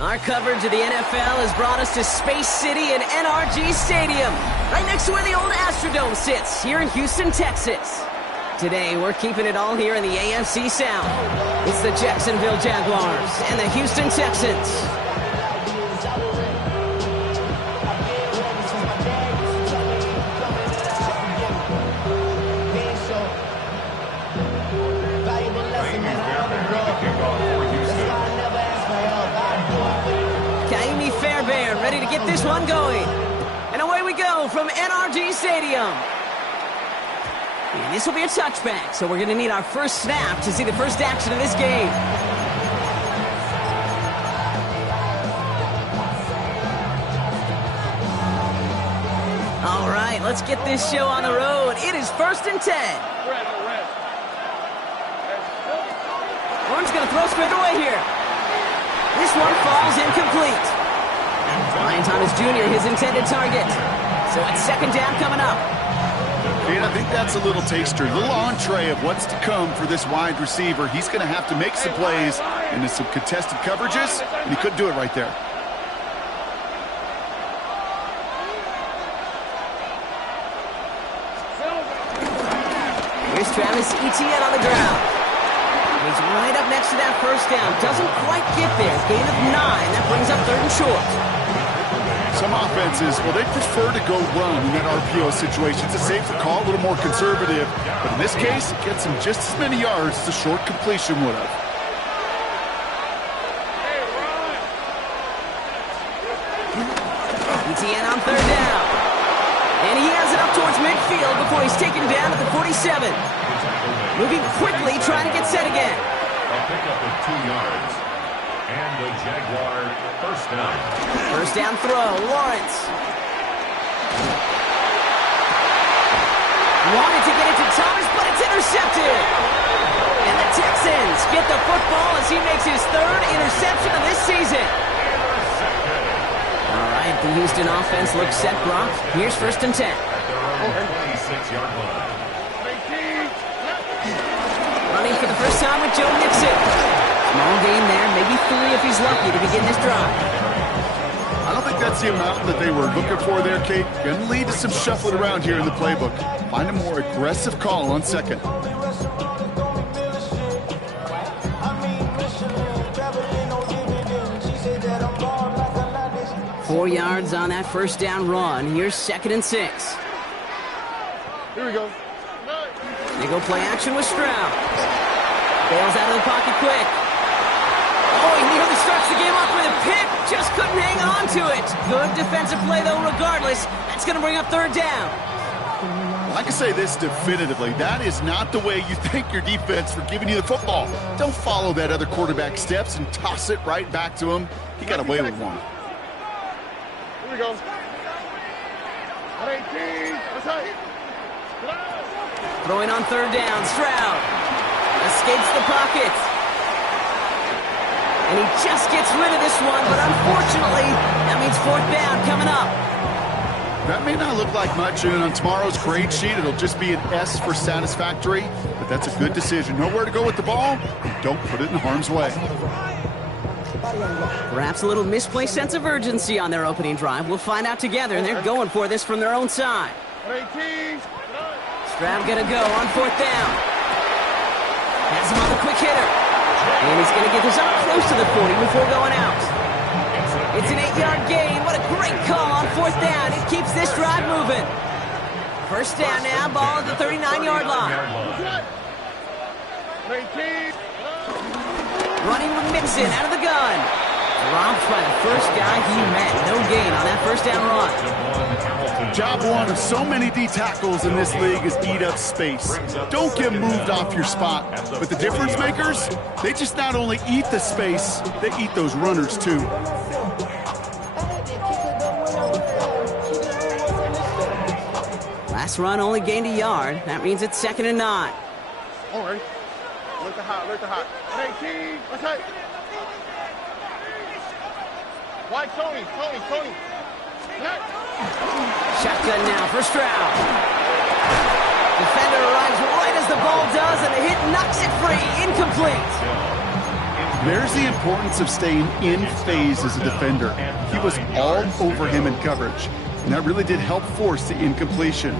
Our coverage of the NFL has brought us to Space City and NRG Stadium, right next to where the old Astrodome sits, here in Houston, Texas. Today, we're keeping it all here in the AFC South. It's the Jacksonville Jaguars and the Houston Texans. Ready to get this one going. And away we go from NRG Stadium. And this will be a touchback, so we're going to need our first snap to see the first action of this game. All right, let's get this show on the road. It is 1st and 10. Warren's going to throw straight away here. This one falls incomplete. Ryan Thomas Jr., his intended target. So it's 2nd down coming up. And I think that's a little taster, a little entree of what's to come for this wide receiver. He's going to have to make some plays into some contested coverages, and he couldn't do it right there. Here's Travis Etienne on the ground. He's right up next to that first down. Doesn't quite get there. Gain of 9. That brings up 3rd and short. Some offenses, well, they prefer to go run in that RPO situation. It's a safer call, a little more conservative. But in this case, it gets him just as many yards as a short completion would have. Etienne on 3rd down. And he has it up towards midfield before he's taken down at the 47. Moving quickly, trying to get set again. A pickup of 2 yards. And the Jaguar first down. First down throw, Lawrence. Wanted to get it to Thomas, but it's intercepted. And the Texans get the football as he makes his 3rd interception of this season. All right, the Houston offense looks set, Brock. Here's 1st and 10. At their own 26-yard line. Running for the first time with Joe Mixon. Small gain there, maybe 3 if he's lucky to begin this drive. I don't think that's the amount that they were looking for there, Kate. Going to lead to some shuffling around here in the playbook. Find a more aggressive call on 2nd. 4 yards on that first down run. Here's 2nd and 6. Here we go. They go play action with Stroud. Bails out of the pocket quick. Oh, he nearly starts the game off with a pick. Just couldn't hang on to it. Good defensive play, though, regardless. That's going to bring up 3rd down. Well, I can say this definitively. That is not the way you thank your defense for giving you the football. Don't follow that other quarterback steps and toss it right back to him. He got away with one. Here we go. 18. Throwing on 3rd down, Stroud escapes the pocket. And he just gets rid of this one, but unfortunately, that means 4th down coming up. That may not look like much, and on tomorrow's grade sheet, it'll just be an S for satisfactory, but that's a good decision. Know where to go with the ball, and don't put it in harm's way. Perhaps a little misplaced sense of urgency on their opening drive. We'll find out together, and they're going for this from their own side. 18. Stroud gonna go on 4th down. Has him on the quick hitter. And he's gonna get this up close to the 40 before going out. It's an 8-yard gain. What a great call on 4th down. It keeps this drive moving. First down now, ball at the 39-yard line. 18. Running with Mixon out of the gun. Dropped by the first guy he met. No gain on that first down run. Job one of so many D tackles in this league is eat up space. Don't get moved off your spot. But the difference makers, they just not only eat the space, they eat those runners too. Last run only gained a yard. That means it's 2nd and 9. All right. Look the hot, look the hot. Hey, team. Let's hit. White, Tony. Hey. Shotgun now for Stroud. Defender arrives right as the ball does, and the hit knocks it free. Incomplete. There's the importance of staying in phase as a defender. He was all over him in coverage, and that really did help force the incompletion.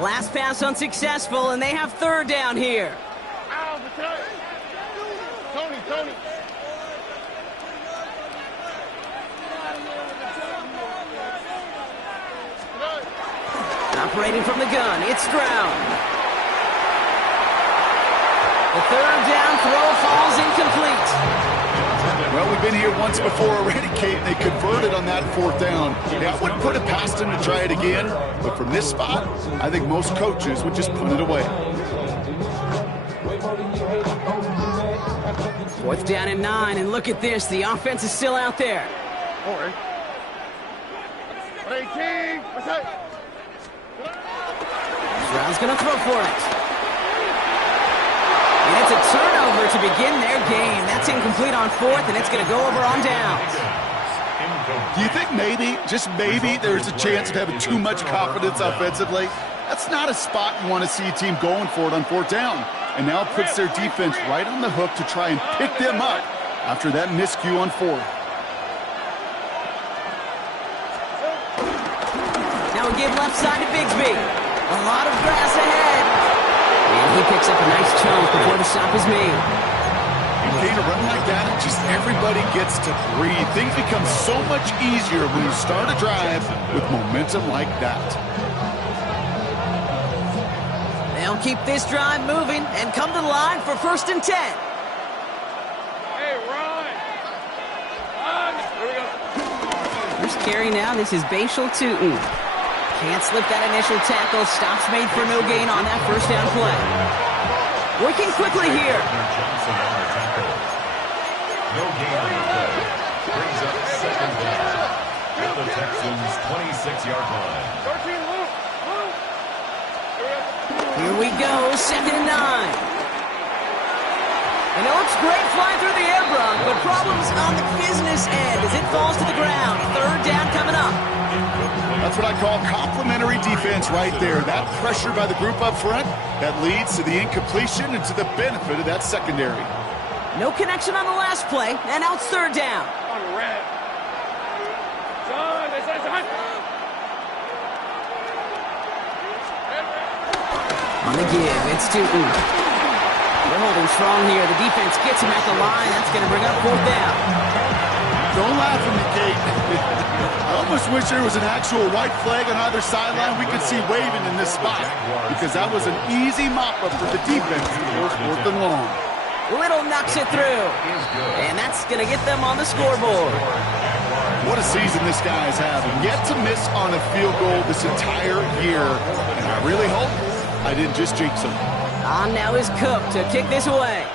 Last pass unsuccessful, and they have 3rd down here. Ow, Tony. Operating from the gun, it's Stroud. The 3rd down throw falls incomplete. Well, we've been here once before already, Kate, and they converted on that 4th down. Yeah, I wouldn't put it past them to try it again, but from this spot, I think most coaches would just punt it away. 4th down and 9, and look at this. The offense is still out there. All right. Hey, team. Let's hit. Stroud's going to throw for it. And it's a turnover to begin their game. That's incomplete on 4th, and it's going to go over on downs. Do you think maybe, just maybe, there's a chance of having too much confidence offensively? That's not a spot you want to see a team going for it on 4th down. And now it puts their defense right on the hook to try and pick them up after that miscue on 4th. Now we give left side to Bigsby. A lot of grass ahead. And he picks up a nice chunk before the stop is made. Okay, to run like that, just everybody gets to breathe. Things become so much easier when you start a drive with momentum like that. They'll keep this drive moving and come to the line for 1st and 10. Hey, run. Here we go. First carry now, this is Bashal Tootin. Can't slip that initial tackle. Stops made for no gain on that 1st down play. Working quickly here. Johnson on the tackle. No gain on the play. Brings up 2nd down at the Texans' 26-yard line. 13, Luke. Here we go, 2nd and 9. And it looks great flying through the air, Brock, but problems on the business end as it falls to the ground. 3rd down coming up. That's what I call complimentary defense right there. That pressure by the group up front, that leads to the incompletion and to the benefit of that secondary. No connection on the last play, and now it's 3rd down. On the red. Son, it's on. On the give, it's Tootin. They're holding strong here. The defense gets him at the line. That's going to bring up 4th down. Don't laugh at me, Kate. I almost wish there was an actual white flag on either sideline we could see waving in this spot, because that was an easy mop-up for the defense for 4th and long. Little knocks it through, and that's going to get them on the scoreboard. What a season this guy is having. Yet to miss on a field goal this entire year, and I really hope I didn't just jinx him. On now is Cook to kick this away.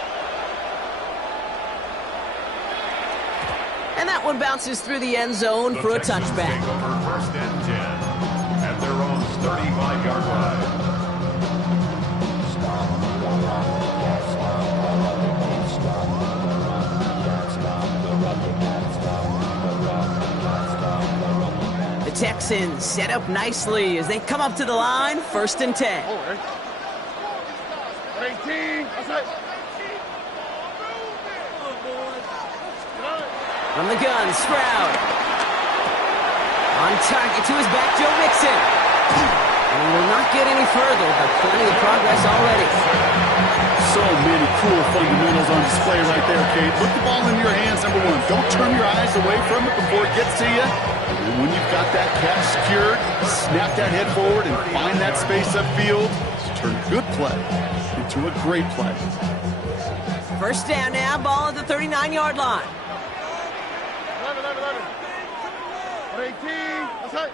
And that one bounces through the end zone for a touchback. Over 1st and 10 at their own 35-yard line. The Texans set up nicely as they come up to the line, 1st and 10. All right. 18. Let's hit. From the gun, Stroud. On target to his back, Joe Mixon. And he will not get any further, but plenty of progress already. So many cool fundamentals on display right there, Kate. Put the ball in your hands, number one. Don't turn your eyes away from it before it gets to you. And when you've got that catch secured, snap that head forward and find that space upfield. Turn good play into a great play. First down now, ball at the 39-yard line. 18. Outside.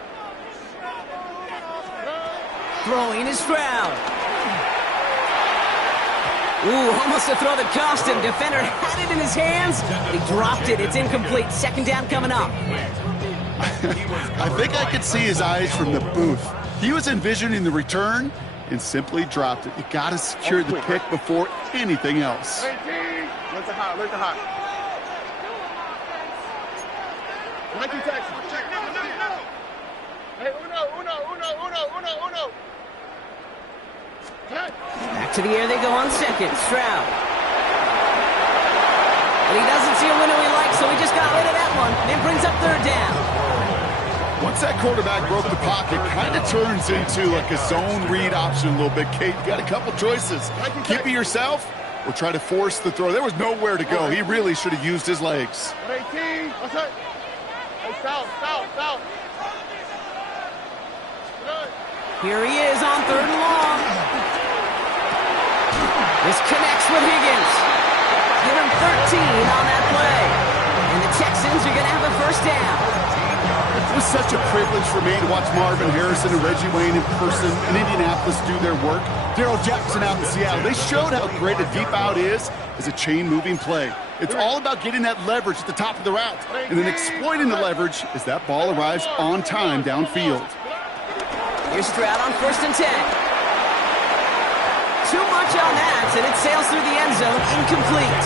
Throwing is Stroud. Ooh, almost a throw that cost him. Defender had it in his hands. He dropped it. It's incomplete. Second down coming up. I think I could see his eyes from the booth. He was envisioning the return and simply dropped it. You got to secure the pick before anything else. 18. Look to hot. Look to hot. 19 tax. Hey, uno. Back to the air they go on second. Stroud. And he doesn't see a window he likes, so he just got rid of that one. And it brings up third down. Once that quarterback broke the pocket, kind of turns into like a zone read option a little bit. Kate, you got a couple choices. Keep it yourself or try to force the throw. There was nowhere to go. He really should have used his legs. 18. Outside. Hey, foul. Here he is on third and long. This connects with Higgins. Give him 13 on that play. And the Texans are going to have a first down. It was such a privilege for me to watch Marvin Harrison and Reggie Wayne in person in Indianapolis do their work. Darrell Jackson out in Seattle. They showed how great a deep out is as a chain-moving play. It's all about getting that leverage at the top of the route and then exploiting the leverage as that ball arrives on time downfield. Here's Stroud on first and 10. Too much on that, and it sails through the end zone, incomplete.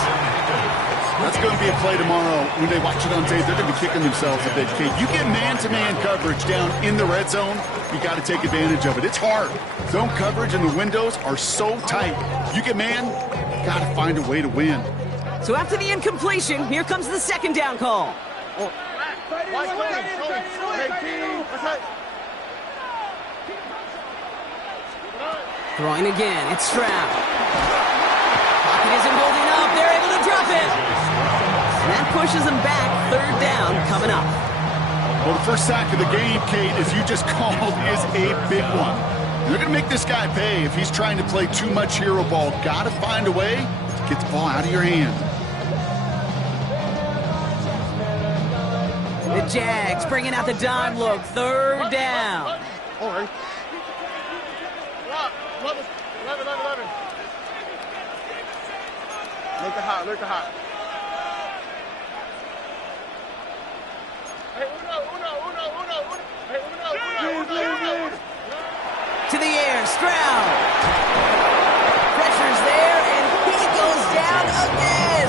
That's going to be a play tomorrow. When they watch it on tape, they're going to be kicking themselves a bit. Kate, you get man-to-man coverage down in the red zone, you got to take advantage of it. It's hard. Zone coverage and the windows are so tight. You get man, you got to find a way to win. So after the incompletion, here comes the second down call. Throwing again, it's Stroud. Pocket isn't holding up, they're able to drop it. And that pushes them back, third down coming up. Well, the first sack of the game, Kate, as you just called, is a big one. They're going to make this guy pay if he's trying to play too much hero ball. Got to find a way to get the ball out of your hand. The Jags bringing out the dime look, third down. All right. 11. Look to hot. Hey, uno. Hey, uno. To the air, Stroud. Pressure's there, and he goes down again.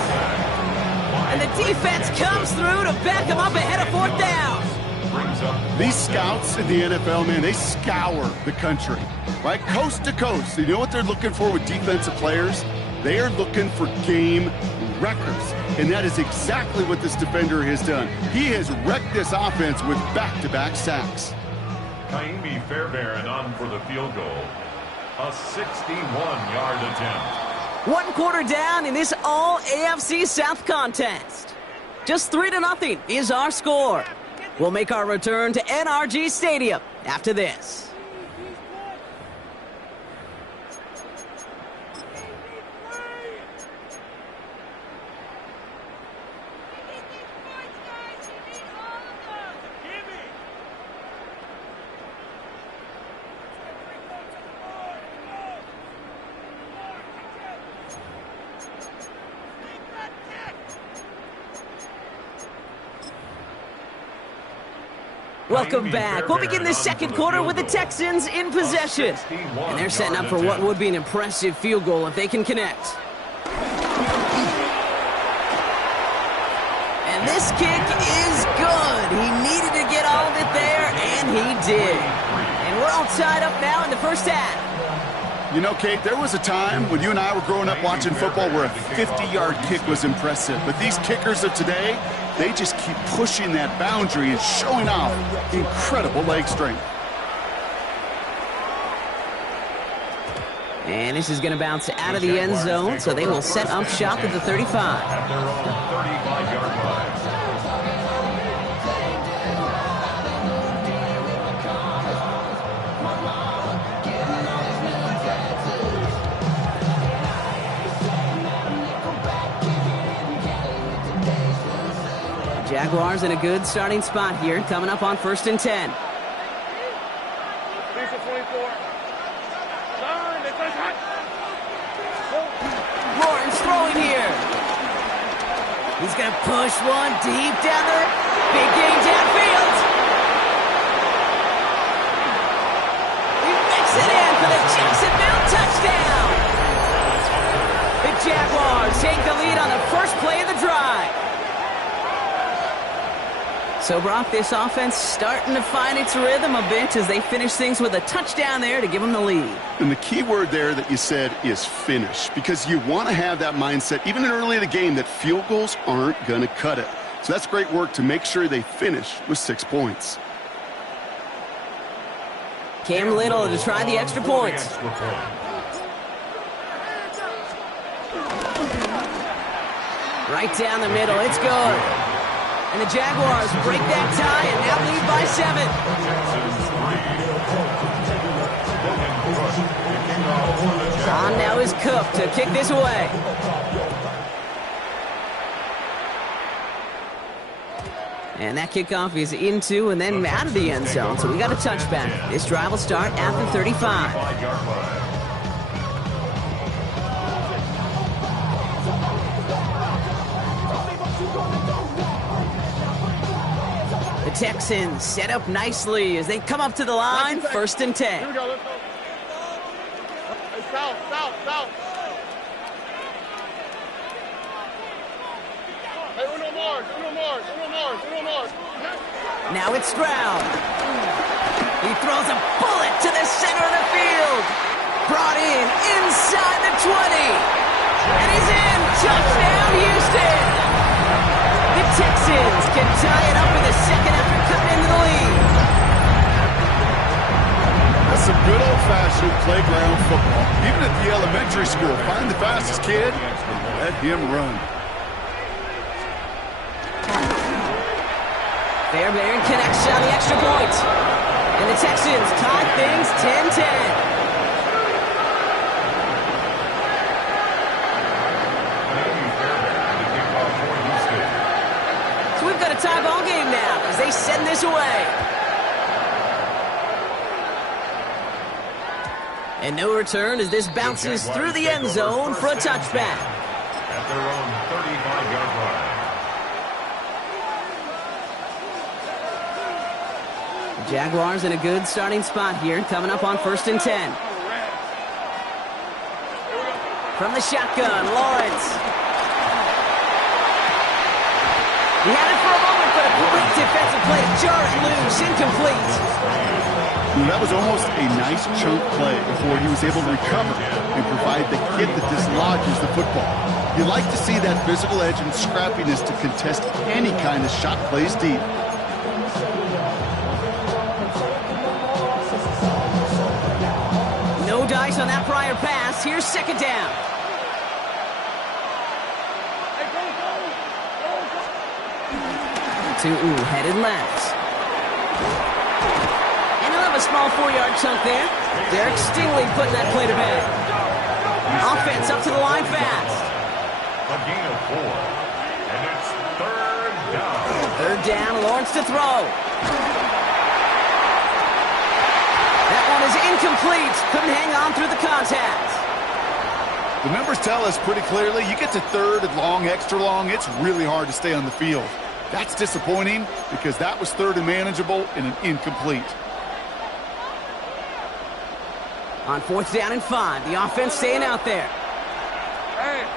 And the defense comes through to back him up ahead of fourth down. These scouts in the NFL, man, they scour the country, right? Coast to coast. You know what they're looking for with defensive players? They are looking for game records. And that is exactly what this defender has done. He has wrecked this offense with back-to-back sacks. Kaimi Fairbairn on for the field goal. A 61-yard attempt. 1 quarter down in this all-AFC South contest. Just 3-0 is our score. We'll make our return to NRG Stadium after this. Welcome back. We'll begin this second quarter with the Texans in possession. And they're setting up for what would be an impressive field goal if they can connect. And this kick is good. He needed to get all of it there, and he did. And we're all tied up now in the first half. You know, Kate, there was a time when you and I were growing up watching football where a 50-yard kick was impressive. But these kickers of today, they just keep pushing that boundary and showing off incredible leg strength. And this is going to bounce out of the end zone, so they will set up shop at the 35. At their own 35-yard line. Jaguars in a good starting spot here, coming up on 1st and 10. Lawrence throwing here. He's going to push one deep down there. Big gain downfield. He makes it in for the Jacksonville touchdown. The Jaguars take the lead on the first play of the drive. So, Brock, this offense starting to find its rhythm a bit as they finish things with a touchdown there to give them the lead. And the key word there that you said is finish, because you want to have that mindset, even early in the game, that field goals aren't going to cut it. So that's great work to make sure they finish with 6 points. Cam Little to try the extra point. Right down the middle, it's good. And the Jaguars break that tie and now lead by 7. On now is Cook to kick this away. And that kickoff is into and then out of the end zone. So we got a touchback. This drive will start at the 35. The Texans set up nicely as they come up to the line. 1st and 10. Here we go, let's go. Hey, south. Hey, Uno Mars. Now it's Stroud. He throws a bullet to the center of the field. Brought in inside the 20. And he's in. Touchdown, Houston. The Texans can tie it up in the second after cutting into the lead. That's some good old-fashioned playground football. Even at the elementary school, find the fastest kid and let him run. Fairbairn connects on the extra point. And the Texans tie things 10-10. So we've got a tie ball game now as they send this away. And no return as this bounces through the end zone for a touchback. At their own 35-yard line. Jaguars in a good starting spot here, coming up on 1st and 10. From the shotgun, Lawrence. He had it for a moment, but a great defensive play to jar it loose, incomplete. That was almost a nice chunk play before he was able to recover and provide the hit that dislodges the football. You like to see that physical edge and scrappiness to contest any kind of shot plays deep. No dice on that prior pass. Here's 2nd down. Tootin headed left. And he'll have a small 4-yard chunk there. Derek Stingley putting that play to bed. Offense up to the line fast. A gain of 4. And it's 3rd down. 3rd down, Lawrence to throw. That one is incomplete. Couldn't hang on through the contact. The numbers tell us pretty clearly, you get to 3rd and long, extra long, it's really hard to stay on the field. That's disappointing because that was 3rd and manageable and an incomplete. On 4th down and 5, the offense staying out there. Hey,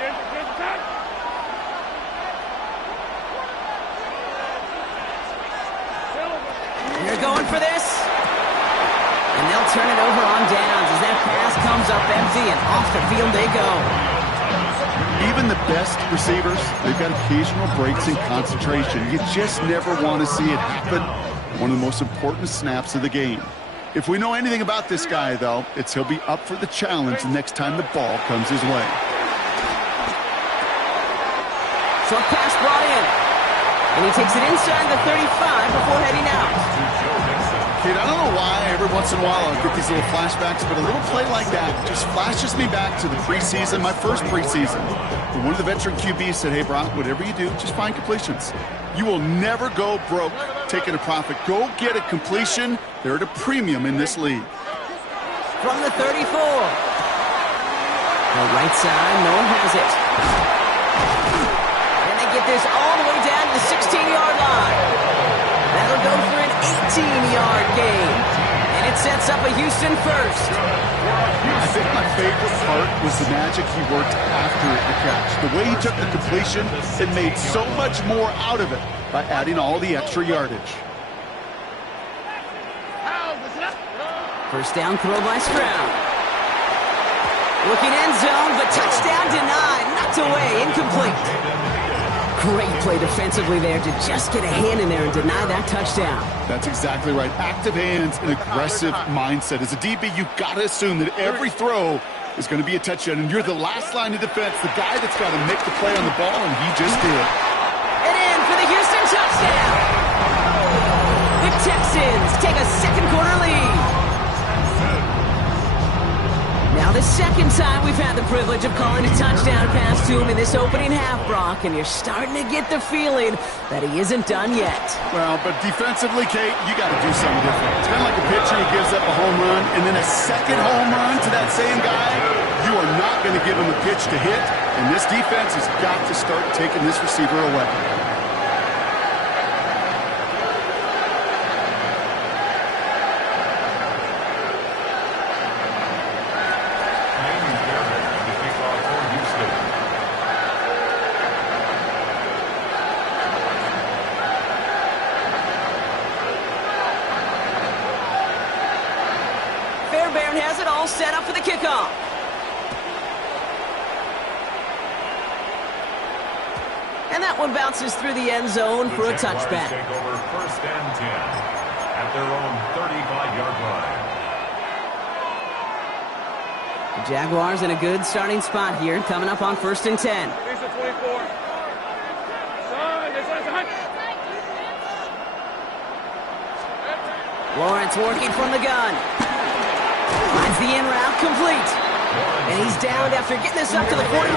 Ginger, touch. They're going for this. And they'll turn it over on downs as that pass comes up empty and off the field they go. Even the best receivers, they've got occasional breaks in concentration. You just never want to see it happen. One of the most important snaps of the game. If we know anything about this guy, though, it's he'll be up for the challenge the next time the ball comes his way. Short pass brought in. And he takes it inside the 35 before heading out. Kid, I don't know why every once in a while I'll get these little flashbacks, but a little play like that just flashes me back to the preseason, my first preseason. But one of the veteran QBs said, hey, Brock, whatever you do, just find completions. You will never go broke taking a profit. Go get a completion. They're at a premium in this league. From the 34. The right side, no one has it. And they get this all the way down to the 16-yard line. That'll go for an 18-yard gain. And it sets up a Houston first. I think my favorite part was the magic he worked after the catch. The way he took the completion, it made so much more out of it by adding all the extra yardage. First down throw by Stroud. Looking end zone, but touchdown denied. Knocked away, incomplete. Great play defensively there to just get a hand in there and deny that touchdown. That's exactly right. Active hands and aggressive mindset. As a DB, you've got to assume that every throw is going to be a touchdown, and you're the last line of defense, the guy that's got to make the play on the ball, and he just did. And in for the Houston touchdown. The Texans take a second quarter lead. Now the second time we've had the privilege of calling a touchdown pass to him in this opening half, Brock, and you're starting to get the feeling that he isn't done yet. Well, but defensively, Kate, you got to do something different. It's kind of like a pitcher who gives up a home run and then a second home run to that same guy. You are not going to give him a pitch to hit, and this defense has got to start taking this receiver away. Has it all set up for the kickoff. And that one bounces through the end zone for a touchback. Take over first and 10 at their own 35-yard line. The Jaguars in a good starting spot here, coming up on first and 10. Lawrence working from the gun. Finds the in route complete. And he's downed after getting this up to the 41.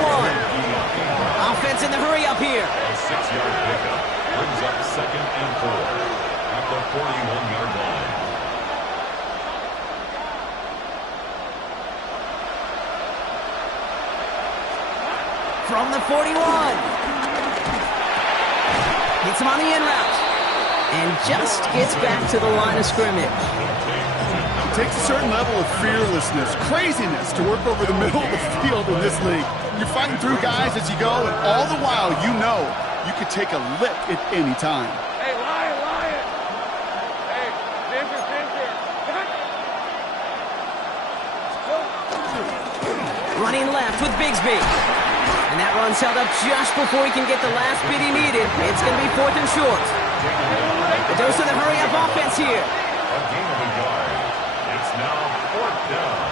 Offense in the hurry up here. A 6-yard pickup brings up second and 4 at the 41-yard line. From the 41. Hits him on the in route. And just gets back to the line of scrimmage. It takes a certain level of fearlessness, craziness to work over the middle of the field in this league. You're fighting through guys as you go, and all the while you know you could take a lick at any time. Hey, Lion! Hey, Ginger! Running left with Bigsby. And that run's held up just before he can get the last bit he needed. It's going to be fourth and short. A dose of the hurry-up offense here. A gain of a yard. It's now fourth down.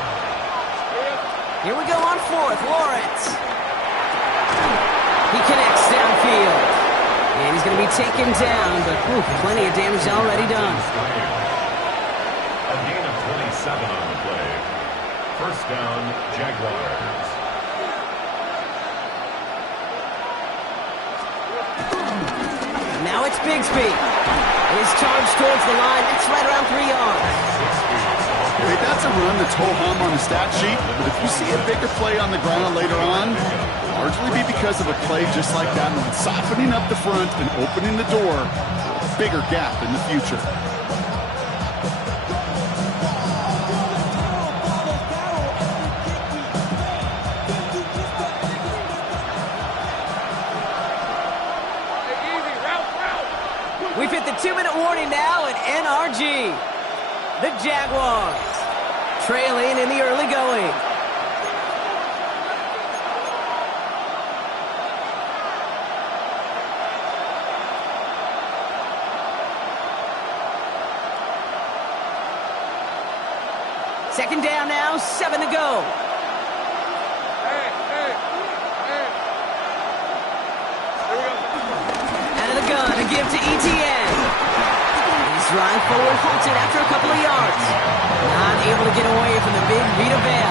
Here we go on fourth. Lawrence. He connects downfield. And he's going to be taken down, but plenty of damage already done. A gain of 27 on the play. First down, Jaguars. Now it's Bigsby. His charge towards the line. It's right around 3 yards. Hey, that's a run that's ho-hum on the stat sheet, but if you see a bigger play on the ground later on, largely be because of a play just like that one, softening up the front and opening the door for a bigger gap in the future. We've hit the 2-minute warning now at NRG. The Jaguars trailing in the early going. Second down now, 7 to go. Out of the gun, a give to ETN. He's drive forward, halted after a couple of yards. Not able to get away from the big Vita Vea.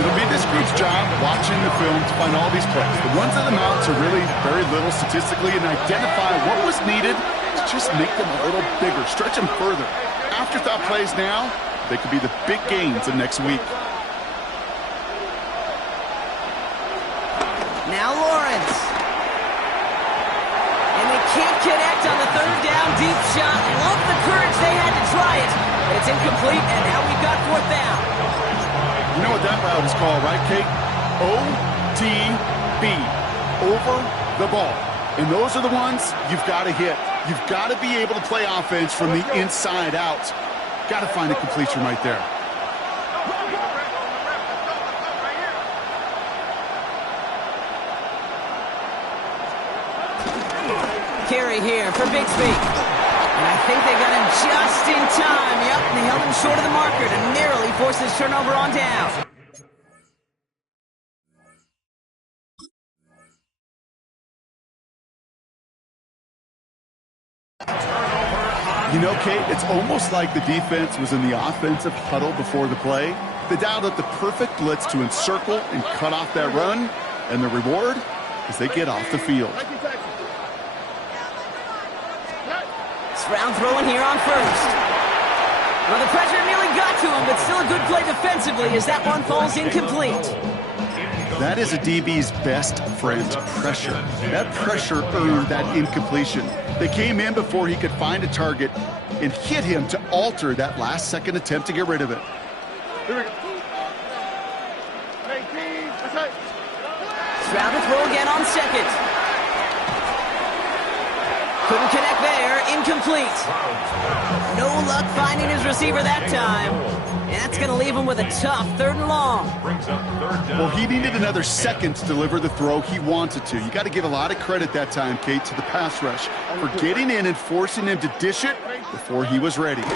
It'll be this group's job watching the film to find all these plays. The ones that amount to really very little statistically and identify what was needed to just make them a little bigger, stretch them further. Afterthought plays now, they could be the big gains of next week. Now Lawrence. And they can't connect on the third down deep shot. Love the courage they had to try it. But it's incomplete, and now we've got fourth down. You know what that route is called, right, Kate? OTB, over the ball. And those are the ones you've got to hit. You've got to be able to play offense from the inside out. Got to find a completion right there. Carry here for Bixby. And I think they got him just in time. Yep, they held him short of the marker to narrowly force this turnover on down. You know, Kate, it's almost like the defense was in the offensive huddle before the play. They dialed up the perfect blitz to encircle and cut off that run. And the reward is they get off the field. Round throwing here on first. Well, the pressure nearly got to him, but still a good play defensively as that one falls incomplete. That is a DB's best friend, pressure. That pressure earned that incompletion. They came in before he could find a target and hit him to alter that last-second attempt to get rid of it. Here we go. Stroud to throw again on second. Couldn't connect there. Incomplete. No luck finding his receiver that time. And that's going to leave him with a tough third and long. Well, he needed another second to deliver the throw he wanted to. You got to give a lot of credit that time, Kate, to the pass rush for getting in and forcing him to dish it before he was ready. Throwing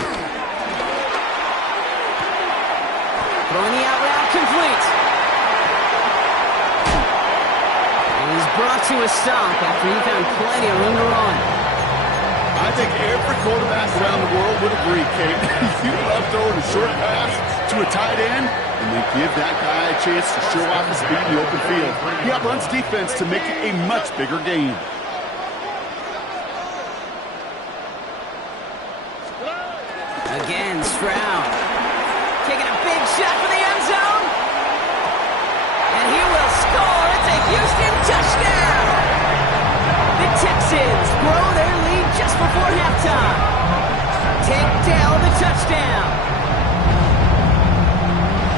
the out route complete. And he's brought to a stop after he found plenty of room to run. I think every quarterback around the world would agree, Kate. You love throwing a short pass to a tight end and then give that guy a chance to show off his speed in the open field. He outruns defense to make it a much bigger game. Again, Stroud. Taking a big shot for the end zone. And he will score. It's a Houston touchdown. The Texans grow their lead just before halftime. Take Dell the touchdown.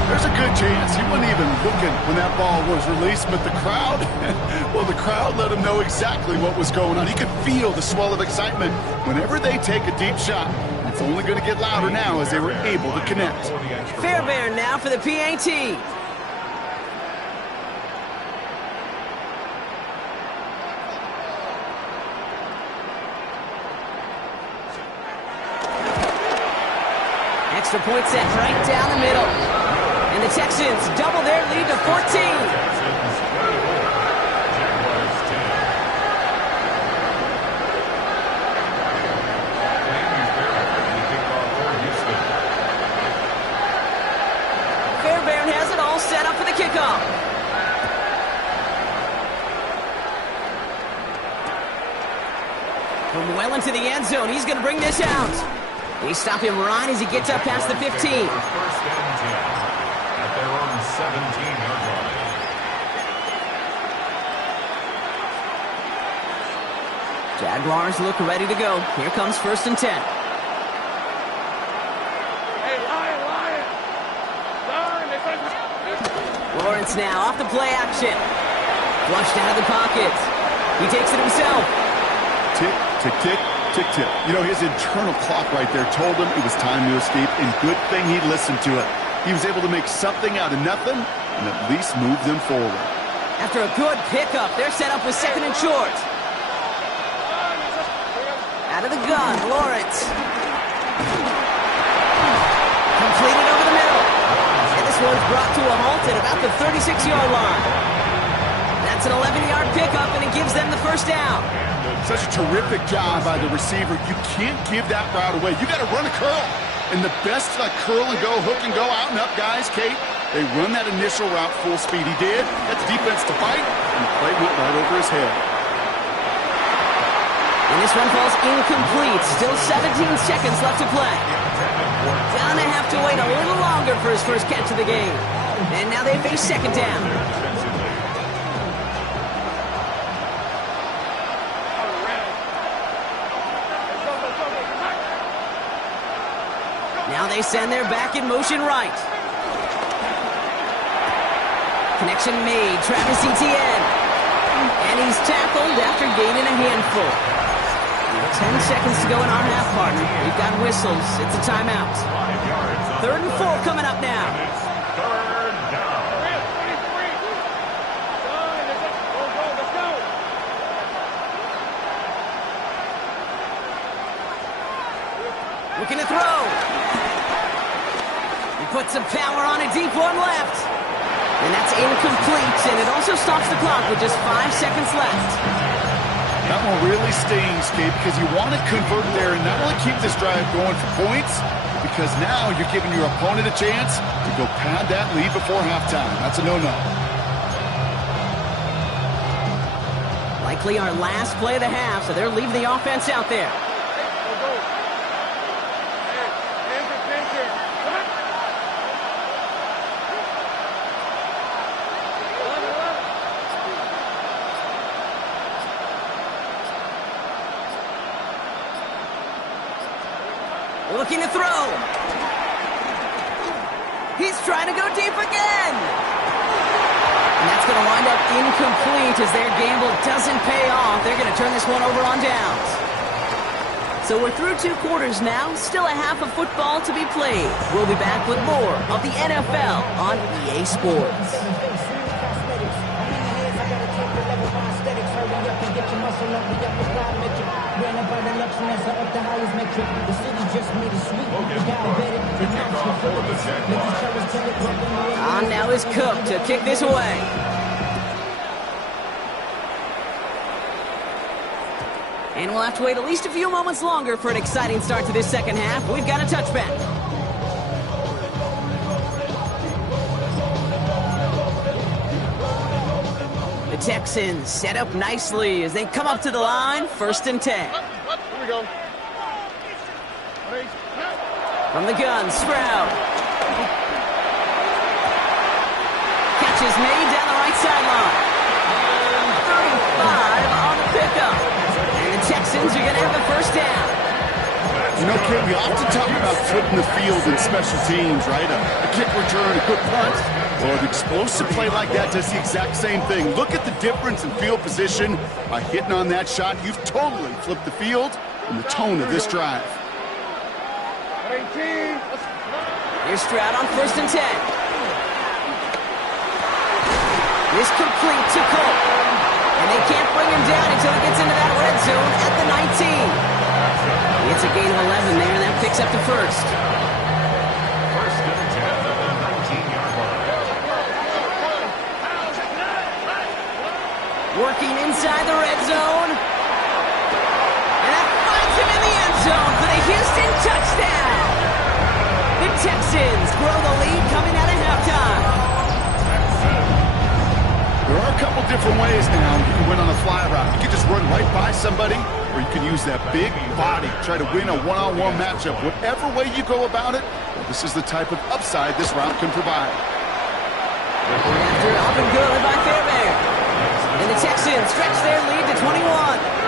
There's a good chance he wasn't even looking when that ball was released, but the crowd, well, the crowd let him know exactly what was going on. He could feel the swell of excitement. Whenever they take a deep shot, it's only going to get louder now as they were able to connect. Fairbairn now for the PAT. Extra point set right down the middle. And the Texans double their lead to 14. Fairbairn has it all set up for the kickoff. From well into the end zone, he's going to bring this out. They stop him right as he gets up past the 15. First and 10 at their own 17-yard line. Jaguars look ready to go. Here comes first and 10. Hey, Lion! Lawrence now off the play action. Flushed out of the pocket. He takes it himself. Tick, tick, tick, tick, tick. You know, his internal clock right there told him it was time to escape, and good thing he listened to it. He was able to make something out of nothing and at least move them forward. After a good pickup, they're set up with second and short. Out of the gun, Lawrence. Completed over the middle. And this one's brought to a halt at about the 36-yard line. That's an 11-yard pickup, and it gives them the first down. Such a terrific job by the receiver. You can't give that route away. You got to run a curl. And the best curl and go, hook and go, out and up guys, Kate, They run that initial route full speed. He did. Got the defense to fight, and the play went right over his head. And this one falls incomplete. Still 17 seconds left to play. Gonna have to wait a little longer for his first catch of the game. And now they face second down. Now they send their back in motion right. Connection made. Travis Etienne. And he's tackled after gaining a handful. 10 seconds to go in our half, partner. We've got whistles. It's a timeout. 3rd and 4 coming up now. Looking to throw. He puts some power on a deep one left. And that's incomplete, and it also stops the clock with just 5 seconds left. That one really stings, Kate, because you want to convert there and not only keep this drive going for points, because now you're giving your opponent a chance to go pad that lead before halftime. That's a no-no. Likely our last play of the half, so they're leaving the offense out there. Looking to throw. He's trying to go deep again. And that's going to wind up incomplete as their gamble doesn't pay off. They're going to turn this one over on downs. So we're through 2 quarters now. Still a half of football to be played. We'll be back with more of the NFL on EA Sports. On now is Cook to kick this away. And we'll have to wait at least a few moments longer for an exciting start to this second half. We've got a touchback. The Texans set up nicely as they come up to the line, 1st and 10. Here we go. From the gun, Stroud. Catch is made down the right sideline. 35 on the pickup. And the Texans are going to have the 1st down. You know, Kim, we often talk about flipping the field in special teams, right? A kick return, a good punt. Well, an explosive play like that does the exact same thing. Look at the difference in field position. By hitting on that shot, you've totally flipped the field and the tone of this drive. Here's Stroud on 1st and 10. This complete to Cook. And they can't bring him down until he gets into that red zone at the 19. It's a gain of 11 there, and that picks up the 1st. 1st and 10 at the 19-yard line. Working inside the red zone. And that finds him in the end zone for the Houston touchdown. The Texans grow the lead coming out of halftime. There are a couple different ways now you can win on a fly route. You can just run right by somebody, or you can use that big body, try to win a one-on-one matchup. Whatever way you go about it, this is the type of upside this route can provide. After up and good by Fairbairn. And the Texans stretch their lead to 21.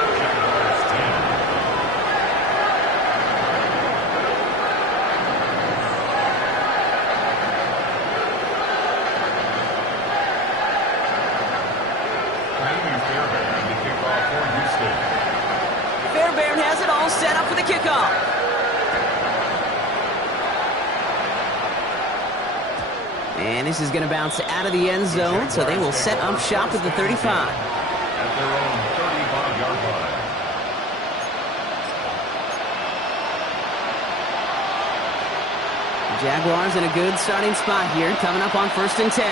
Fairbairn has it all set up for the kickoff. And this is going to bounce out of the end zone, so they will set up shop at the 35. At their own 35-yard line. The Jaguars in a good starting spot here, coming up on 1st and 10.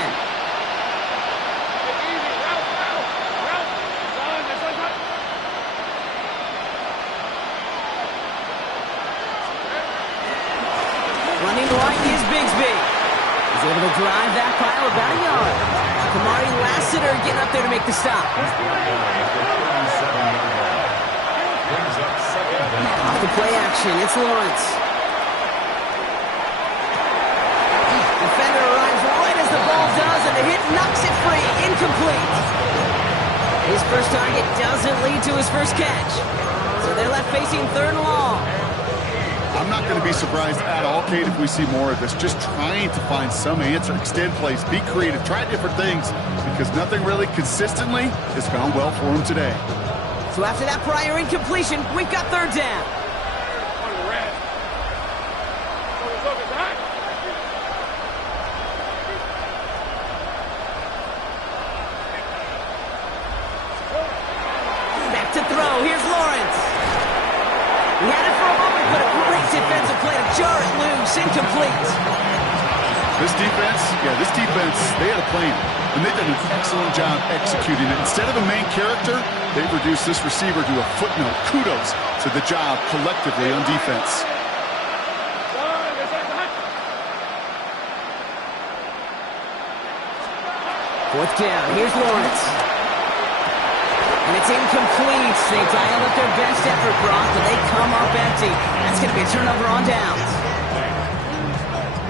Running right is Bigsby. As able to drive that pile about a yard. Kamari Lassiter getting up there to make the stop. Off the play action, it's Lawrence. Defender arrives right as the ball does, and the hit knocks it free. Incomplete. His first target doesn't lead to his first catch. So they're left facing 3rd and long. I'm not going to be surprised at all, Kate, if we see more of this. Just trying to find some answer, extend plays, be creative, try different things, because nothing really consistently has gone well for him today. So after that prior incompletion, we've got 3rd down. Back to throw. Here's Lawrence. He had it for a moment, but a great defensive play to jar it loose. Incomplete. This defense, they had a plan, and they've done an excellent job executing it. Instead of a main character, they've reduced this receiver to a footnote. Kudos to the job collectively on defense. Fourth down. Here's Lawrence. And it's incomplete. They dialed up their best effort, Brock, but they come up empty. That's going to be a turnover on downs.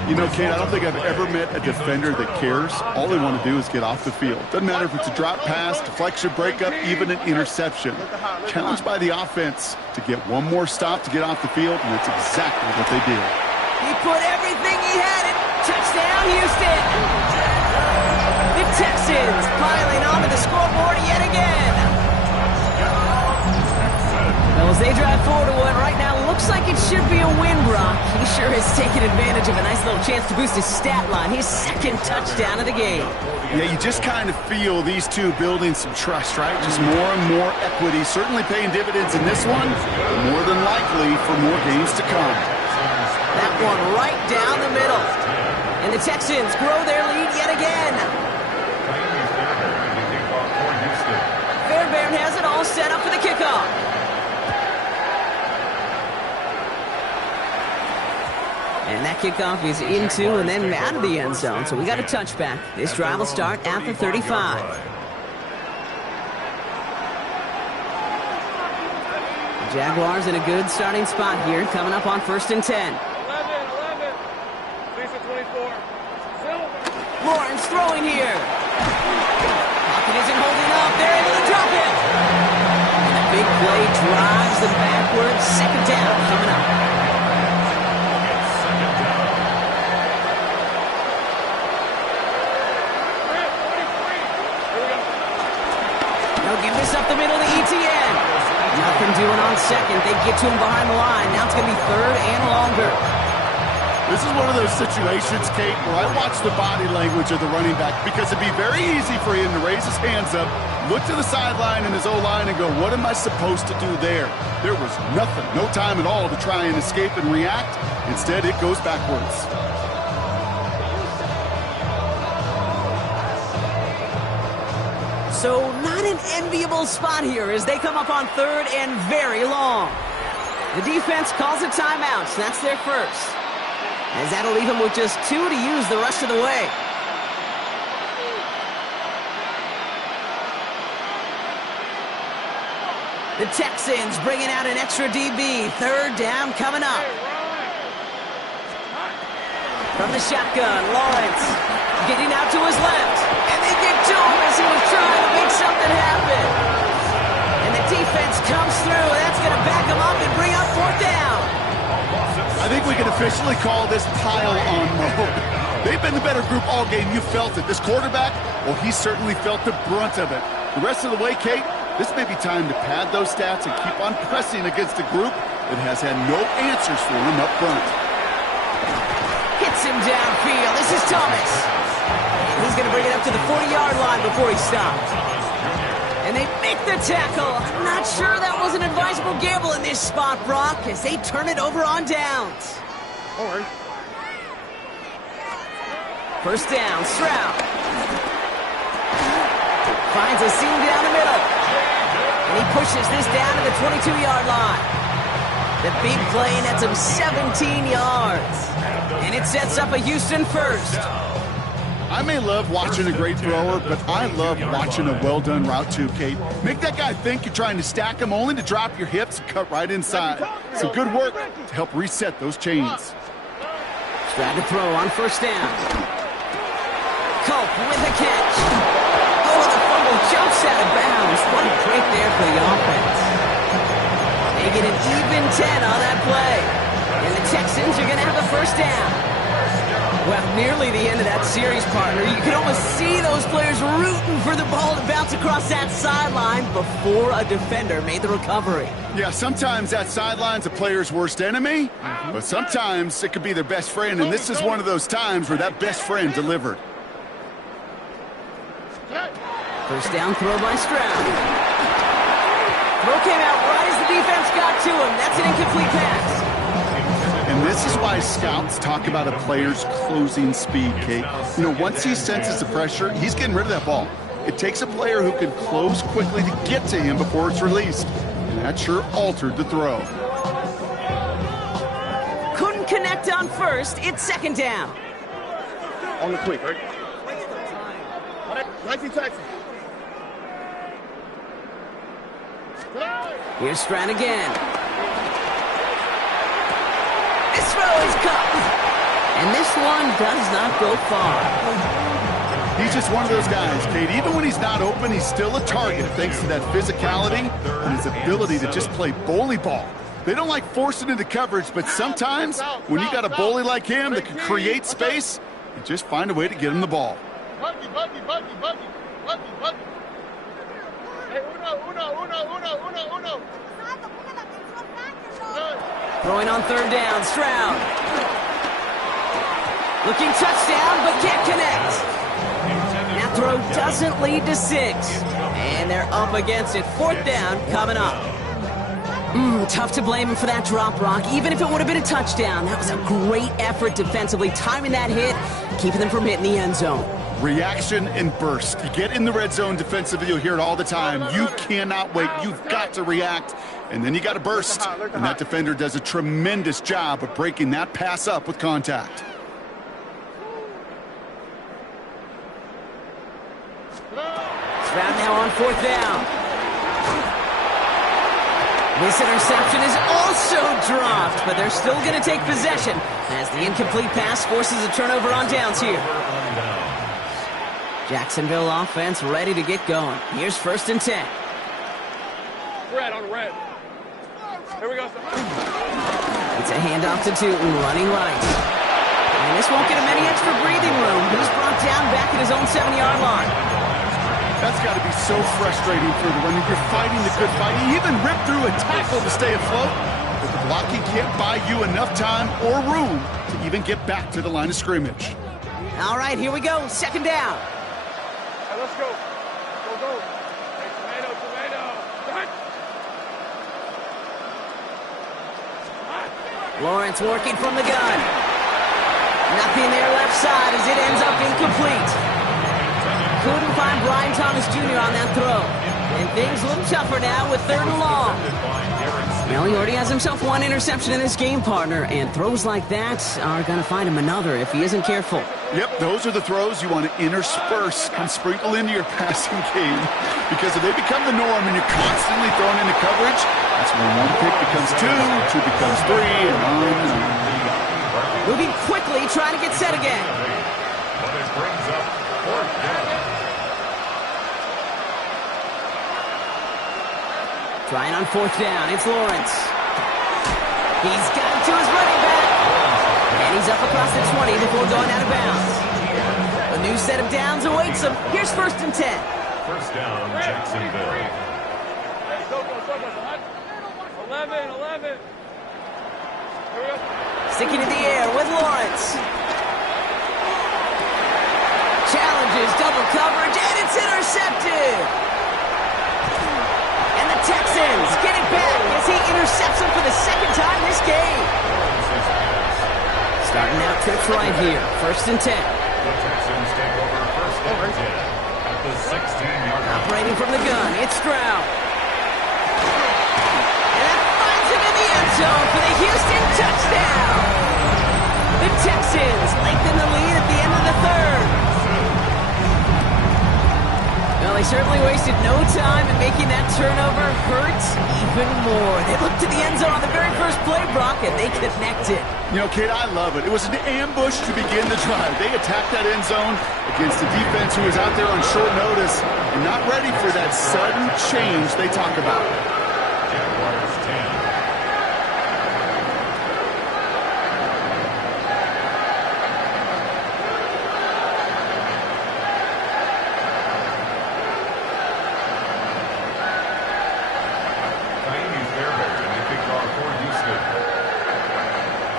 You know, Kate, I don't think I've ever met a defender that cares. All they want to do is get off the field. Doesn't matter if it's a drop pass, deflection, breakup, even an interception. Challenged by the offense to get one more stop to get off the field, and that's exactly what they did. He put everything he had in. Touchdown, Houston. The Texans piling onto the scoreboard yet again. Well, as they drive forward to what right now looks like it should be a win, Brock. He sure has taken advantage of a nice little chance to boost his stat line. His 2nd touchdown of the game. Yeah, you just kind of feel these two building some trust, right? Just more and more equity. Certainly paying dividends in this one, but more than likely for more games to come. That one right down the middle. And the Texans grow their lead yet again. Fairbairn has it all set up for the kickoff. And that kickoff is into and then out of the end zone. So we got a touchback. This drive will start at the 35. The Jaguars in a good starting spot here, coming up on 1st and 10. 11. Lisa 24. Lawrence throwing here. Pocket isn't holding up. They're able to drop it. And the big play drives them backwards. 2nd down coming up. They'll give this up the middle to ETN. Nothing doing on 2nd. They get to him behind the line. Now it's going to be 3rd and longer. This is one of those situations, Kate, where I watch the body language of the running back, because it'd be very easy for him to raise his hands up, look to the sideline and his O-line and go, what am I supposed to do there? There was nothing, no time at all to try and escape and react. Instead, it goes backwards. So not an enviable spot here as they come up on 3rd and very long. The defense calls a timeout. So that's their first. As that'll leave them with just 2 to use the rest of the way. The Texans bringing out an extra DB. 3rd down coming up. From the shotgun, Lawrence getting out to his left. And they get to him as he was trying to make something happen. And the defense comes through. That's going to back him up and bring up 4th down. I think we can officially call this pile-on mode. They've been the better group all game. You felt it. This quarterback, well, he certainly felt the brunt of it. The rest of the way, Kate, this may be time to pad those stats and keep on pressing against a group that has had no answers for him up front. Hits him downfield. This is Thomas. He's going to bring it up to the 40-yard line before he stops. And they make the tackle. I'm not sure that was an advisable gamble in this spot, Brock, as they turn it over on downs. All right. First down, Stroud. Finds a seam down the middle. And he pushes this down to the 22-yard line. The big play nets him 17 yards. And it sets up a Houston first. I may love watching a great thrower, but I love watching a well-done route too, Kate. Make that guy think you're trying to stack him only to drop your hips and cut right inside. So good work to help reset those chains. Stroud to throw on first down. Culp with the catch. Oh, the fumble jumps out of bounds. What a break there for the offense. They get an even 10 on that play. And the Texans are going to have a first down. Well, nearly the end of that series, partner. You could almost see those players rooting for the ball to bounce across that sideline before a defender made the recovery. Yeah, sometimes that sideline's a player's worst enemy, but sometimes it could be their best friend, and this is one of those times where that best friend delivered. First down throw by Stroud. Throw came out right as the defense got to him. That's an incomplete pass. And this is why scouts talk about a player's closing speed, Kate. You know, once he senses the pressure, he's getting rid of that ball. It takes a player who can close quickly to get to him before it's released. And that sure altered the throw. Couldn't connect on first. It's second down. On the quick, right? 19 Texas. Here's Stroud again. This throw is caught. And this one does not go far. He's just one of those guys, Kate. Even when he's not open, he's still a target thanks to that physicality and his ability to just play bully ball. They don't like forcing into coverage, but sometimes when you got a bully like him that can create space, you just find a way to get him the ball. Buggy. Hey, uno. Throwing on third down, Stroud. Looking touchdown, but can't connect. That throw doesn't lead to 6. And they're up against it. Fourth down coming up. Tough to blame him for that drop, Rock. Even if it would have been a touchdown, that was a great effort defensively, timing that hit, keeping them from hitting the end zone. Reaction and burst. You get in the red zone defensively, you'll hear it all the time. You cannot wait. You've got to react, and then you got to burst. And that defender does a tremendous job of breaking that pass up with contact. Stroud now on fourth down. This interception is also dropped, but they're still going to take possession as the incomplete pass forces a turnover on downs here. Jacksonville offense ready to get going. Here's first and 10. Red on the red. Here we go. It's a handoff to Tootin, running right. And this won't get him any extra breathing room. He's brought down back at his own 7-yard line. That's got to be so frustrating for the runner. You're fighting the good fight. He even ripped through a tackle to stay afloat, but the blocking can't buy you enough time or room to even get back to the line of scrimmage. All right, here we go. Second down. Hey, let's go. Go. Hey, tomato. Lawrence working from the gun. Nothing there left side as it ends up incomplete. Couldn't find Brian Thomas Jr. on that throw. And things look tougher now with third and long. Well, he already has himself one interception in this game, partner, and throws like that are going to find him another if he isn't careful. Yep, those are the throws you want to intersperse and sprinkle into your passing game. Because if they become the norm and you're constantly thrown into coverage, that's when one pick becomes two becomes three, and on and on. Moving quickly, trying to get set again. But it brings up fourth down. Trying on fourth down, it's Lawrence. He's got it to his running back. And he's up across the 20 before going out of bounds. A new set of downs awaits him. Here's first and 10. First down, Jacksonville. Hey, go. 11. Here we go. Sticking in the air with Lawrence. Challenges double coverage, and it's intercepted. And the Texans get it back as he intercepts him for the second time this game. Starting out trips right here. First and 10. The Texans take over first and 10 at the 16-yard line. Operating from the gun, it's Stroud. And that finds him in the end zone for the Houston touchdown. The Texans lengthen the lead at the end of the third. certainly wasted no time in making that turnover hurt even more. They looked to the end zone on the very first play, Brock, and they connected. You know, Kate, I love it. It was an ambush to begin the drive. They attacked that end zone against a defense who was out there on short notice and not ready for that sudden change they talk about. Jaguars 10.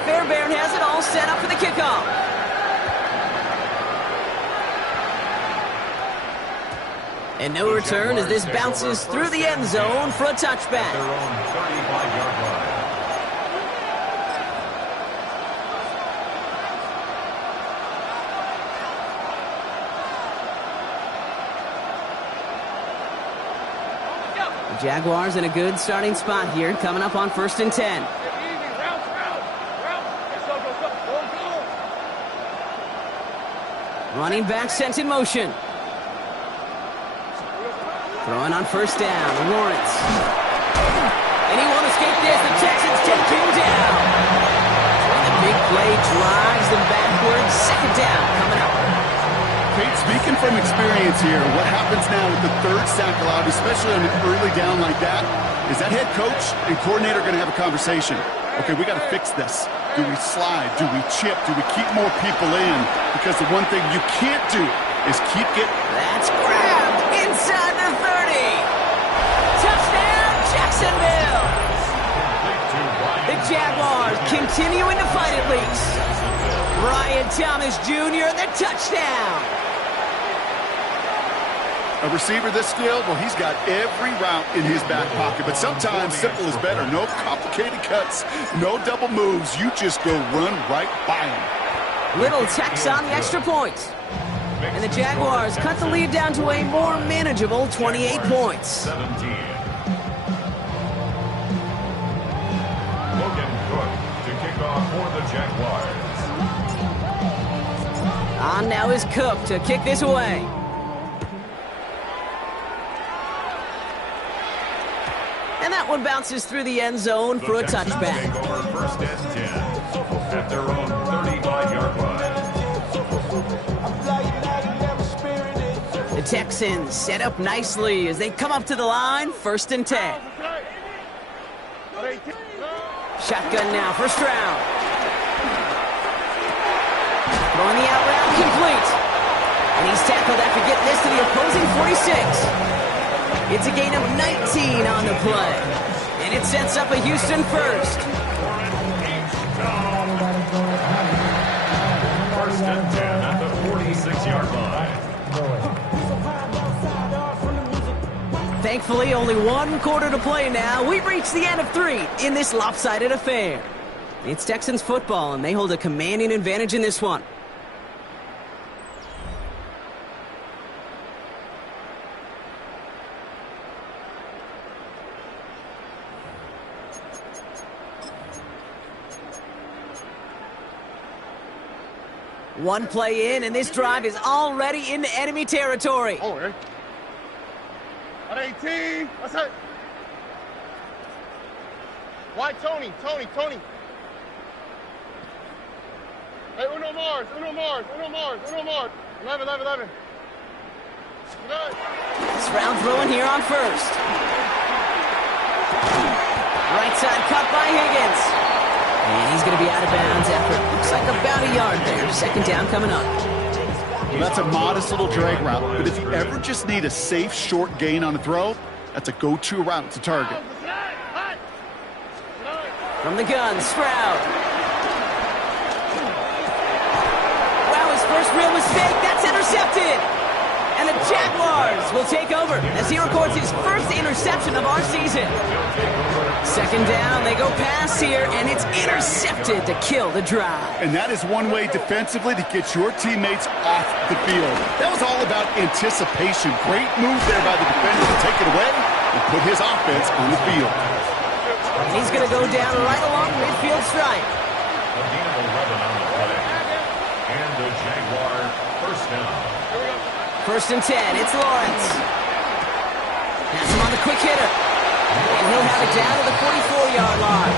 Fairbairn has it all set up for the kickoff. And no return as this bounces through the end zone for a touchback. Their own 35-yard line. The Jaguars in a good starting spot here, coming up on 1st and 10. Running back sent in motion. Throwing on 1st down, Lawrence. And he won't escape this. The Texans take him down. And the big play drives them backwards. 2nd down coming up. Kate, speaking from experience here, what happens now with the 3rd sack allowed, especially on an early down like that, is that head coach and coordinator going to have a conversation. Okay, we got to fix this. Do we slide? Do we chip? Do we keep more people in? Because the one thing you can't do is keep getting... That's grabbed inside the 30. Touchdown, Jacksonville. The Jaguars continuing to fight at least. Brian Thomas Jr., the touchdown. A receiver this skilled, well, he's got every route in his back pocket. But sometimes simple is better. No complicated cuts, no double moves. You just go run right by him. Little Tex on the extra point. And the Jaguars cut the lead down to a more manageable 28 points. 17. Logan Cook to kick off for the Jaguars. On now is Cook to kick this away. And that one bounces through the end zone for a touchback. Take over 1st and 10 at their own 35-yard line. The Texans set up nicely as they come up to the line, 1st and 10. Shotgun now, 1st round. Throwing the out route complete. And he's tackled after getting this to the opposing 46. It's a gain of 19 on the play. And it sets up a Houston 1st. 1st and 10 at the 46-yard line. Thankfully, only 1 quarter to play now. We've reached the end of 3 in this lopsided affair. It's Texans football, and they hold a commanding advantage in this one. One play in, and this drive is already into enemy territory. Oh, okay. On 18. That's it. White Tony. Hey, Uno Mars. 11. This round throwing here on 1st. Right side cut by Higgins. And he's going to be out of bounds after, looks like about a yard there. 2nd down coming up. Well, that's a modest little drag route. But if you ever just need a safe, short gain on a throw, that's a go-to route to target. From the gun, Stroud. Wow, his first real mistake. That's intercepted. And the Jaguars will take over as he records his first interception of our season. 2nd down, they go pass here, and it's intercepted to kill the drive. And that is one way defensively to get your teammates off the field. That was all about anticipation. Great move there by the defender to take it away and put his offense on the field. And he's going to go down right along midfield stripe. A gain of 11 on the play. And the Jaguar 1st down. 1st and 10, it's Lawrence. Has him on the quick hitter. And he'll have it down to the 44-yard line.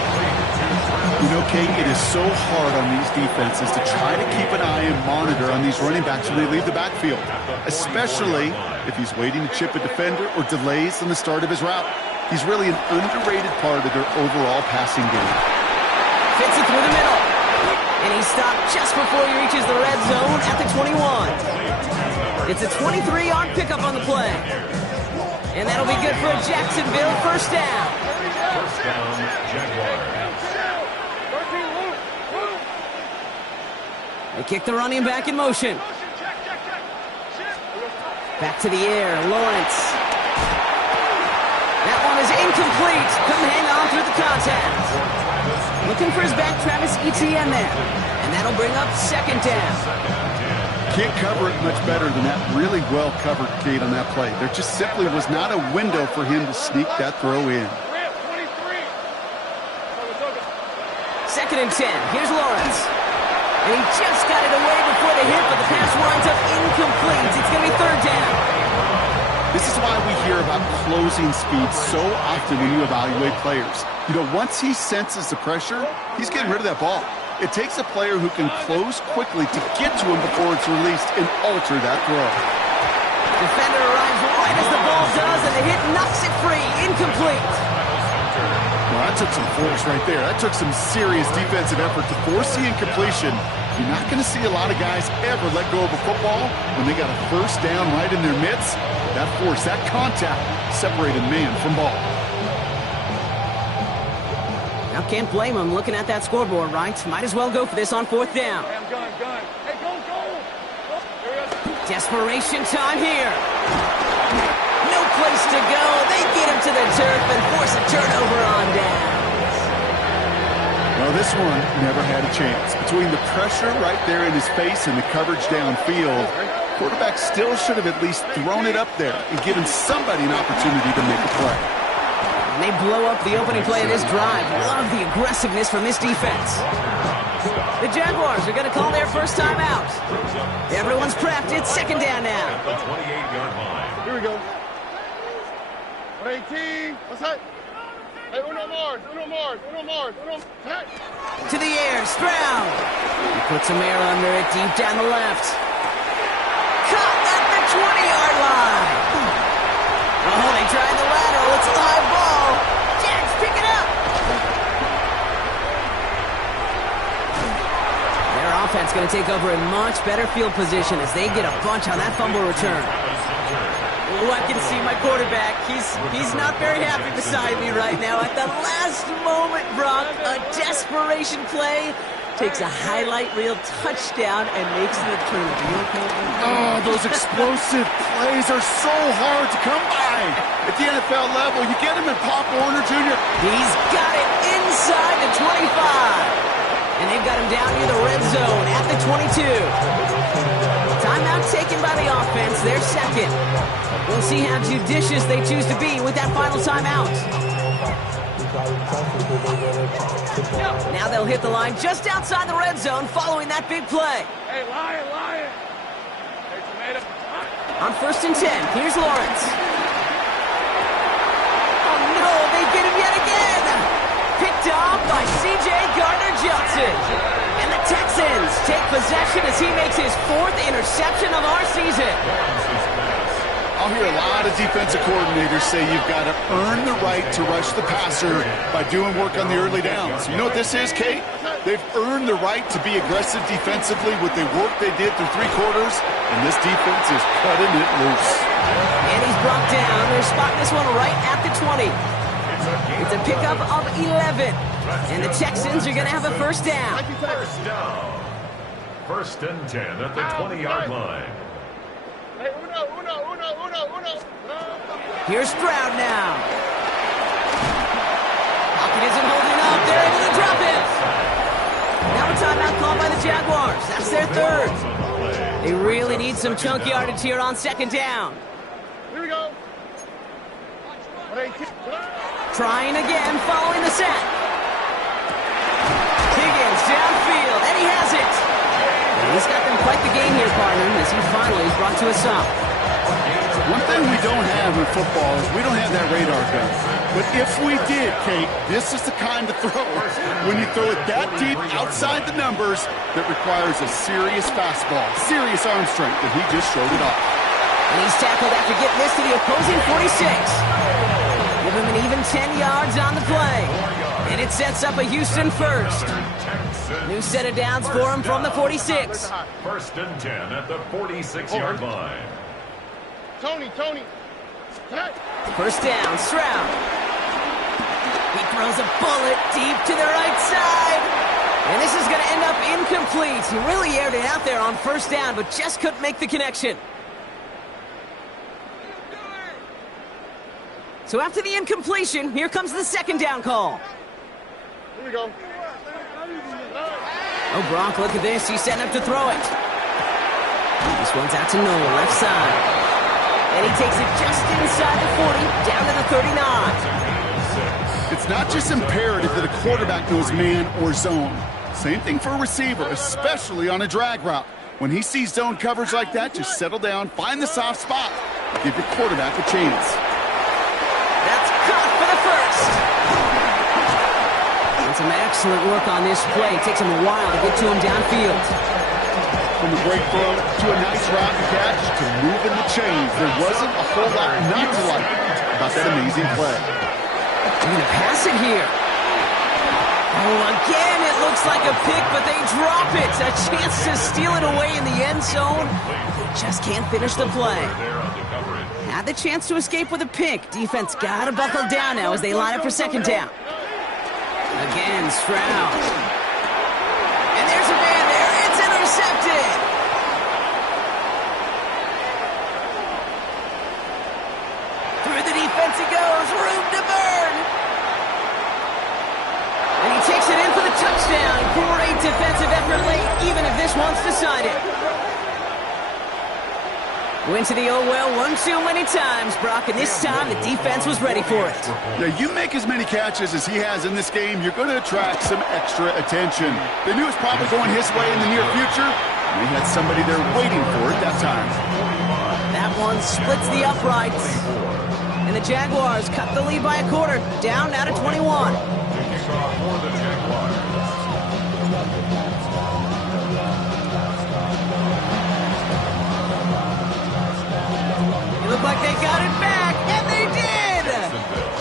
You know, Kate, it is so hard on these defenses to try to keep an eye and monitor on these running backs when they leave the backfield, especially if he's waiting to chip a defender or delays in the start of his route. He's really an underrated part of their overall passing game. Fits it through the middle. And he's stopped just before he reaches the red zone at the 21. It's a 23-yard pickup on the play. And that'll be good for a Jacksonville first down. First down, Jaguars. They kick the running back in motion. Back to the air, Lawrence. That one is incomplete. Couldn't hang on through the contact. Looking for his back, Travis Etienne there. And that'll bring up second down. Can't cover it much better than that. Really well covered, Kate, on that play. There just simply was not a window for him to sneak that throw in. Second and 10. Here's Lawrence. And he just got it away before the hit, but the pass winds up incomplete. It's going to be third down. This is why we hear about closing speed so often when you evaluate players. You know, once he senses the pressure, he's getting rid of that ball. It takes a player who can close quickly to get to him before it's released and alter that throw. Defender arrives right as the ball does, and the hit knocks it free. Incomplete. Well, that took some force right there. That took some serious defensive effort to force the incompletion. You're not going to see a lot of guys ever let go of a football when they got a first down right in their midst. That force, that contact, separated man from ball. Now can't blame him looking at that scoreboard, right? Might as well go for this on fourth down. Hey, I'm gun. Hey, go. Desperation time here. No place to go. They get him to the turf and force a turnover on downs. Well, this one never had a chance. Between the pressure right there in his face and the coverage downfield, quarterback still should have at least thrown it up there and given somebody an opportunity to make a play. And they blow up the opening play of this drive. Love the aggressiveness from this defense. The Jaguars are going to call their first time out. Everyone's prepped. It's second down now. The 28-yard line. Here we go. 18. What's that? Hey, Uno Mars. Hey. To the air, Stroud. He puts some air under it deep down the left. Caught at the 20-yard line. Oh, they tried the lateral. It's a live ball. Jags pick it up. Their offense going to take over in much better field position as they get a bunch on that fumble return. Oh, I can see my quarterback. He's not very happy beside me right now. At the last moment, Brock, a desperation play, takes a highlight reel touchdown and makes the return. Are you okay? Oh, those explosive plays are so hard to come by. At the NFL level, you get him in Pop Warner Jr. He's got it inside the 25. And they've got him down near the red zone at the 22. Timeout taken by the offense, their second. We'll see how judicious they choose to be with that final timeout. Now they'll hit the line just outside the red zone following that big play. Hey, Lion. Hey, tomato. On first and 10, here's Lawrence. Oh no, they get him yet again. Picked off by C.J. Gardner-Johnson. And the Texans take possession as he makes his fourth interception of our season. I'll hear a lot of defensive coordinators say you've got to earn the right to rush the passer by doing work on the early downs. You know what this is, Kate? They've earned the right to be aggressive defensively with the work they did through three quarters, and this defense is cutting it loose. And he's brought down. They're spotting this one right at the 20. It's a pickup of 11. And the Texans are going to have a first down. First down. First and 10 at the 20-yard line. Hey, Uno. Here's Stroud now. Pocket isn't holding up. They're able to drop it. Now a timeout called by the Jaguars. That's their third. They really need some chunk yardage here on second down. Here we go. Trying again following the set. Higgins downfield, and he has it. And he's got them quite the game here, partner, as he finally is brought to a stop. One thing we don't have in football is we don't have that radar gun. But if we did, Kate, this is the kind of throw when you throw it that deep outside the numbers that requires a serious fastball, serious arm strength, and he just showed it off. And he's tackled after getting this to the opposing 46. Give him an even 10 yards on the play. And it sets up a Houston first. New set of downs for him from the 46. First and 10 at the 46-yard line. Tony. First down, Stroud. He throws a bullet deep to the right side. And this is going to end up incomplete. He really aired it out there on first down, but just couldn't make the connection. So after the incompletion, here comes the second down call. Here we go. Oh, Gronk, look at this. He's setting up to throw it. This one's out to Noah, left side. And he takes it just inside the 40, down to the 39. It's not just imperative that a quarterback knows man or zone. Same thing for a receiver, especially on a drag route. When he sees zone coverage like that, just settle down, find the soft spot, give your quarterback a chance. That's caught for the first. And some excellent work on this play. It takes him a while to get to him downfield. From the break throw to a nice route and catch to moving the chains, there wasn't a whole lot not to like about that amazing play. They're going to pass it here. Oh, again, it looks like a pick, but they drop it. A chance to steal it away in the end zone. They just can't finish the play. Had the chance to escape with a pick. Defense got to buckle down now as they line up for second down. Again, Stroud. And there's a man there. It's intercepted. Through the defense he goes. Room to burn. And he takes it in for the touchdown. Great defensive effort late, even if this one's decided. Went to the oh-well one too many times, Brock, and this time the defense was ready for it. Yeah, you make as many catches as he has in this game, you're going to attract some extra attention. They knew it was probably going his way in the near future, and they had somebody there waiting for it that time. That one splits the uprights. And the Jaguars cut the lead by a quarter, down now to 21. Looked like they got it back, and they did!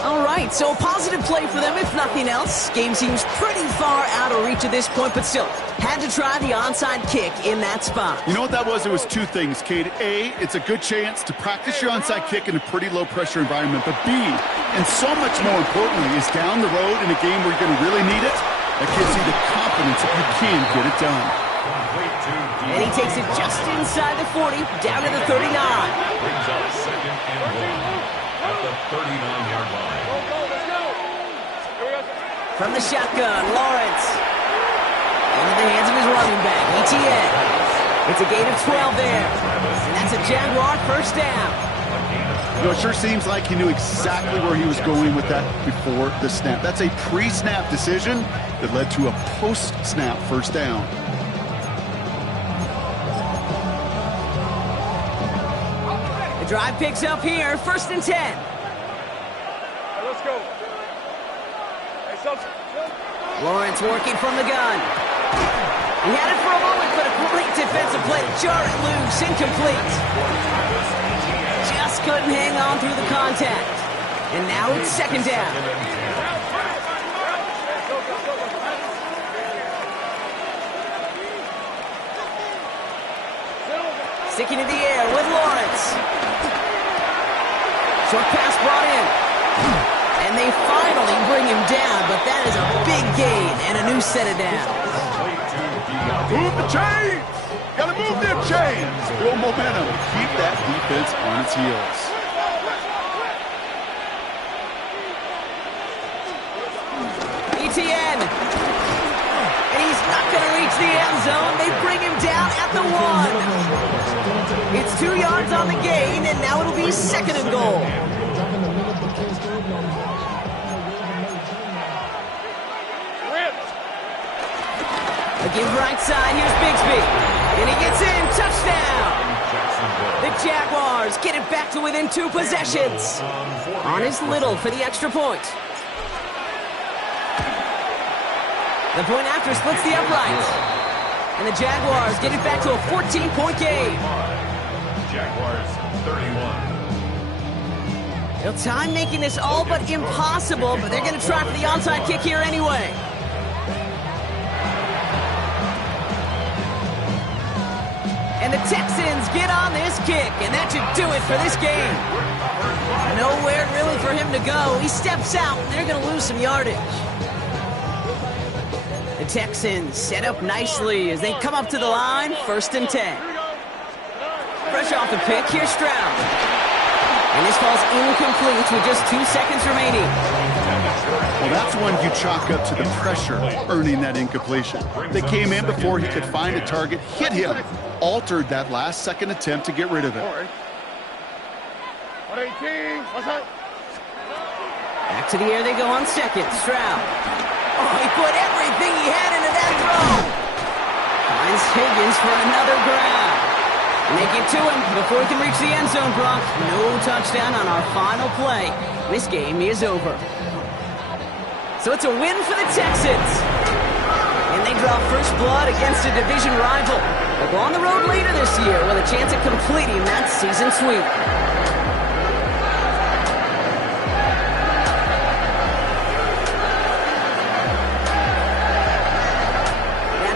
All right, so a positive play for them, if nothing else. Game seems pretty far out of reach at this point, but still, had to try the onside kick in that spot. You know what that was? It was two things, Kate. A, it's a good chance to practice your onside kick in a pretty low-pressure environment, but B, and so much more importantly, is down the road in a game where you're going to really need it, that gives you the confidence that you can get it done. And he takes it just inside the 40, down to the 39. Brings up second and 1 at the 39-yard line. From the shotgun, Lawrence. Into the hands of his running back, ETN. It's a gain of 12 there. And that's a Jaguar first down. You know, it sure seems like he knew exactly where he was going with that before the snap. That's a pre-snap decision that led to a post-snap first down. Drive picks up here, first and 10. Let's go. Hey, Lawrence working from the gun. He had it for a moment, but a great defensive play to jar it loose, incomplete. Just couldn't hang on through the contact. And now it's second down. Sticking in the air with Lawrence. Short pass brought in. And they finally bring him down, but that is a big gain and a new set of downs. Move the chains! Gotta move them chains! Build momentum. Keep that defense on its heels. ETN. And he's not going to reach the end zone. They bring him down at the 1. It's 2 yards on the gain, and now it'll be second and goal. Again, right side, here's Bigsby. And he gets in, touchdown. Jacksonville. The Jaguars get it back to within 2 possessions. On is Little for the extra point. The point after splits the uprights. And the Jaguars get it back to a 14-point game. Jaguars 31. Time making this all but impossible, but they're going to try for the onside kick here anyway. And the Texans get on this kick, and that should do it for this game. Nowhere really for him to go. He steps out, and they're going to lose some yardage. The Texans set up nicely as they come up to the line, 1st and 10. Fresh off the pick, here's Stroud. And this falls incomplete with just 2 seconds remaining. Well, that's one you chalk up to the pressure earning that incompletion. They came in before he could find a target, hit him, altered that last-second attempt to get rid of it. Back to the air they go on 2nd. Stroud. Oh, he put everything he had into that throw. Finds Higgins for another grab. And they get to him before he can reach the end zone, Brock. No touchdown on our final play. This game is over. So it's a win for the Texans. And they draw first blood against a division rival. They'll go on the road later this year with a chance at completing that season sweep.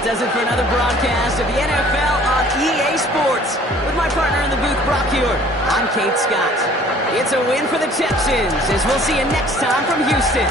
Does it for another broadcast of the NFL on EA Sports. With my partner in the booth, Brock Hewitt, I'm Kate Scott. It's a win for the Texans, as we'll see you next time from Houston.